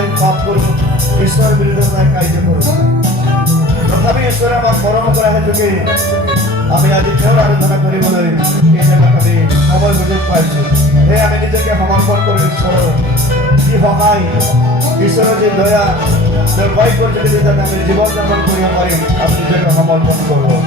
নাই পাপ কৰোঁ ঈশ্বৰৰ বিৰুদ্ধে নাই কাৰ্য কৰোঁ তথাপি ঈশ্বৰে আমাক মৰম কৰা হেতুকে আমি আজি তেওঁৰ আৰাধনা কৰিবলৈ এই জেগাত আমি সময় সুযোগ পাইছোঁ সেয়ে আমি নিজকে সমৰ্পণ কৰি ঈশ্বৰৰ যি সহায় ঈশ্বৰৰ যি দয়া তেওঁৰ বাক্যৰ যোগেদি যাতে আমি জীৱন যাপন কৰিব পাৰিম আমি নিজকে সমৰ্পণ কৰোঁ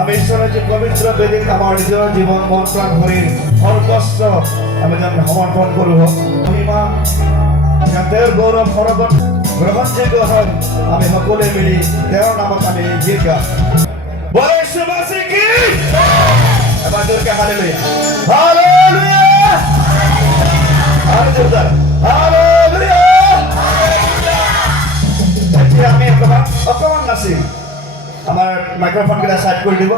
আমি ঈশ্বৰৰ যি পবিত্ৰ বেদীত আমাৰ নিজৰ জীৱন মন প্ৰাণ শৰীৰ সৰ্বস্ব আমি যেন সমৰ্পণ কৰোঁ মহিমা তেওঁৰ গৌৰৱ সৰগত গ্ৰহণযোগ্য হওক আমি সকলোৱে মিলি তেওঁৰ নামত আমি গীত গাম এবাৰ জোৰকে হালেলুয়া হালেলুয়া আৰু জোৰদাৰ হালেলুয়া এতিয়া আমি অকণমান নাচিম আমাৰ মাইক্ৰফোনকেইটা চাইড কৰি দিব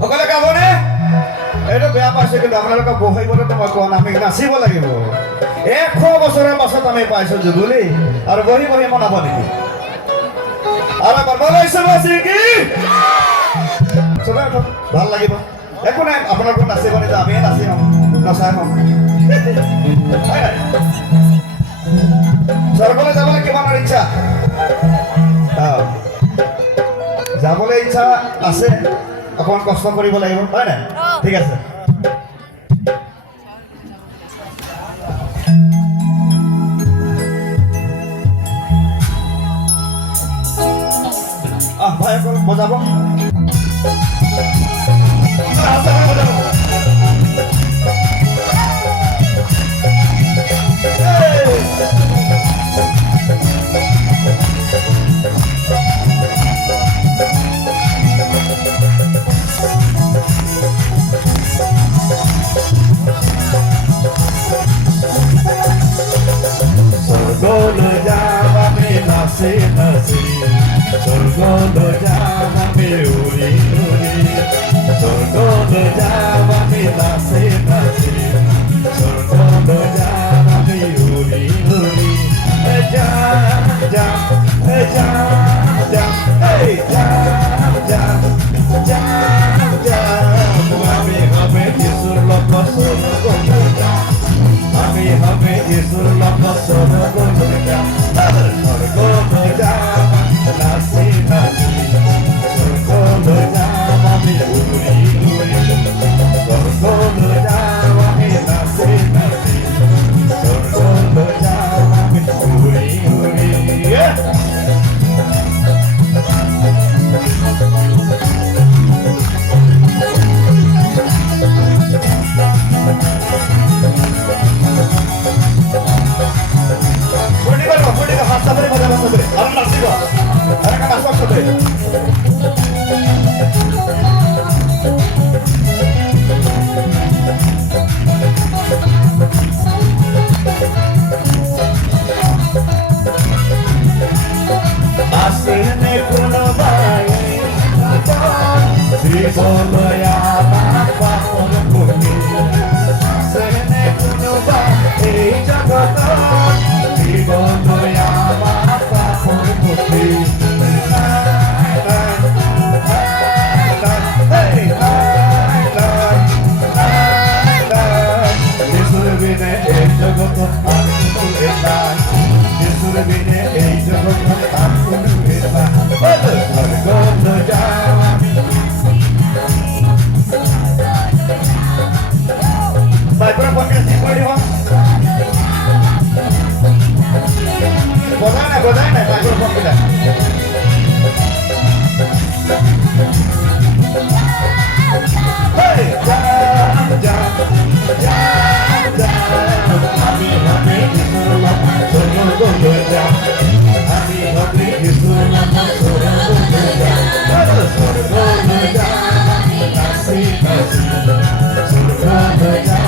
সকলোৱে গাবনে এইটো বেয়া পাইছে কিন্তু আপোনালোকক বহিবতো মই কোৱা নাই আমি নাচিব লাগিব 100 বছৰৰ পাছত আমি পাইছোঁ জুবলি আৰু বহি বহি মনাব নেকি আৰু এবাৰ বলাইছে বাছি কি চবে ভাল লাগিব একো নাই আপোনালোকক নাচিব নিদিওঁ আমিয়ে নাচি হ'ম নচাই হ'ম স্বৰ্গলৈ যাবলৈ কিমানৰ ইচ্ছা যাবলৈ ইচ্ছা আছে অকণমান কষ্ট কৰিব লাগিব হয় নাই ঠিক আছে ভাইসকল বজাব Sorgo, জীৱনলৈ আমাক পাপৰ ভূমি আছেনে কোনোবা এই জগতত জীৱনলৈ আমাক পাপৰ ভূমি যিশুৰ বিনে এই জগতত আন কোনো নাই যিশুৰ বিনে এই জগতত আন কোনো নাই স্বৰ্গলৈ যাওঁ আমি micrófono que se puede ir. Godana, micrófono que da. Hey, ya. Ami disuruh suruh bekerja. Ami disuruh suruh bekerja. Suruh bekerja. Kasih. Suruh bekerja.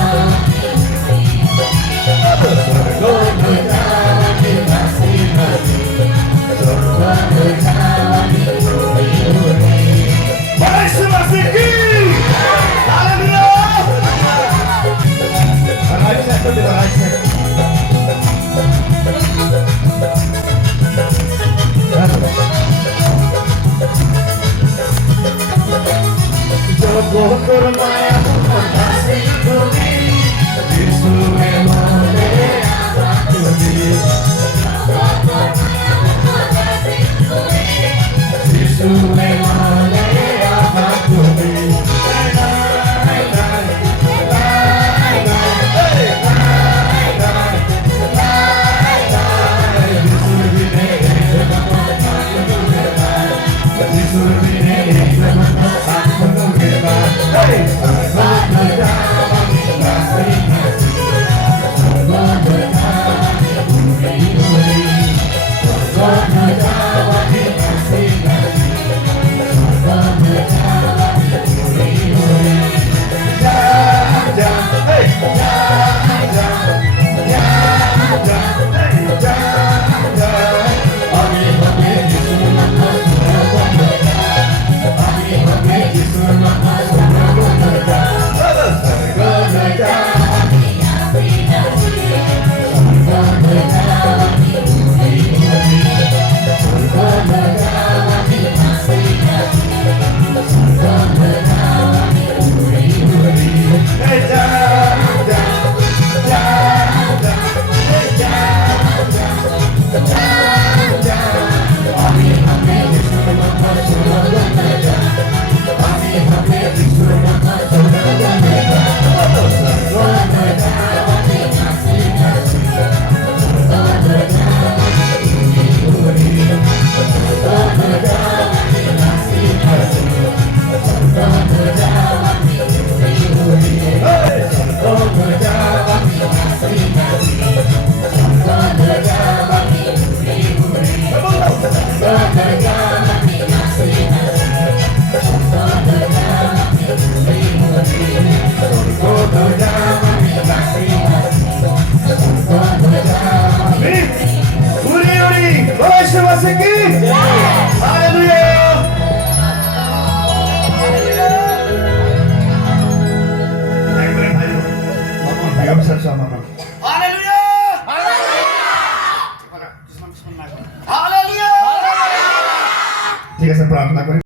Sama